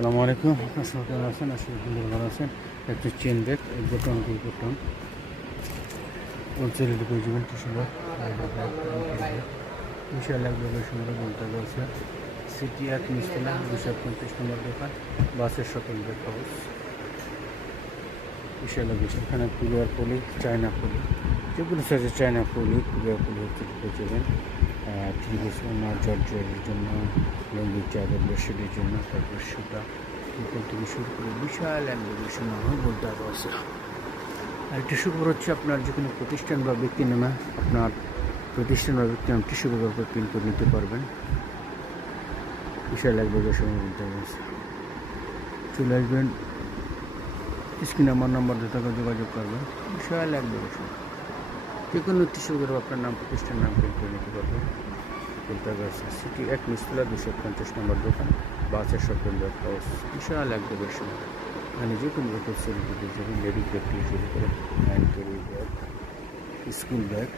আসসালামু আলাইকুম। আপনারা কেমন আছেন? আসলে ভালো আছেন। একটা চেন ব্যাগ, এক বোতাম, দুই বোতাম, হোলসেল রিপ্রেজেন্ট ছিল। বিশাল এক ব্যাগের সঙ্গে বলতে রয়েছে সিটি এক নিচতলা 235 নম্বর দোকান, বাসের সকল ব্যাগ হাউস। বিশাল এক বিষয় এখানে কুরিয়ার পলি, চায়না পলি, যেগুলো সাইজের চায়না পলি, কুরিয়ার পলি হচ্ছে পেয়ে থ্রি পিস ওনার জর্জের জন্য, লুঙ্গি চাদর বেডশিটের জন্য, তারপর সুতা টিপল থেকে শুরু করে বিশাল এক বিষয় বলতে রয়েছে। আরেকটি সুখবর হচ্ছে আপনার যে কোনো প্রতিষ্ঠান বা ব্যক্তি নামে আপনার প্রতিষ্ঠান বা ব্যক্তি নাম টিস্যু পেপার করে প্রিন্ট করে নিতে পারবেন। বিশাল এক সময় বলতে রয়েছে। চলে আসবেন, স্ক্রিনে আমার নাম্বার দিয়ে তাকে যোগাযোগ করবেন। বিশাল এক সময় যে কোনো টিস্যু পেপার আপনার নাম প্রতিষ্ঠান নাম প্রিন্ট করে নিতে পারবেন। বলতে রয়েছে সিটি এক নিচতলা 250 নম্বর দোকান, বাসের সকল ব্যাগ হাউস। বিশাল এক সময় এখানে যে কোনো রকম সেলিব্রিটি হিসেবে লেডিস ব্যাগ থেকে শুরু করে hand carry bag, school bag,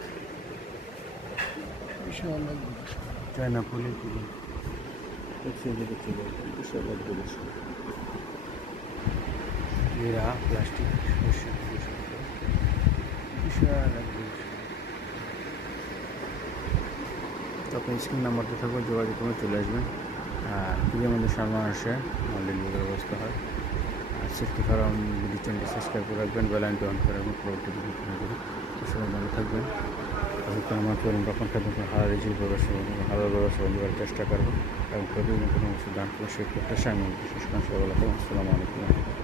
বিশাল এক চায়না পলি পুরো বিশাল এক এরা প্লাস্টিক বিশাল এক তখন স্ক্রিন নাম্বারটা থাকবে, যোগাযোগ করে চলে আসবেন। যদি আমাদের সামনে আসে আমার ডেলিভারির ব্যবস্থা হয়। আর সেফটি ফার্ম যদি চ্যানেলটি সাবস্ক্রাইব করে রাখবেন, বেলাইনটি অন করে রাখবেন, পরবর্তী ভিডিও করে দেবেন। সবাই ভালো থাকবেন। তখন আমার করুন তখন থাকবেন হারারে যে ব্যবস্থা হারার ব্যবস্থা করার চেষ্টা করবো এবং প্রতিদিন কোনো কিছু দান করে সেই প্রত্যাশা আমি বিশেষ করে সবাই ভালো থাকবেন। আসসালামু আলাইকুম।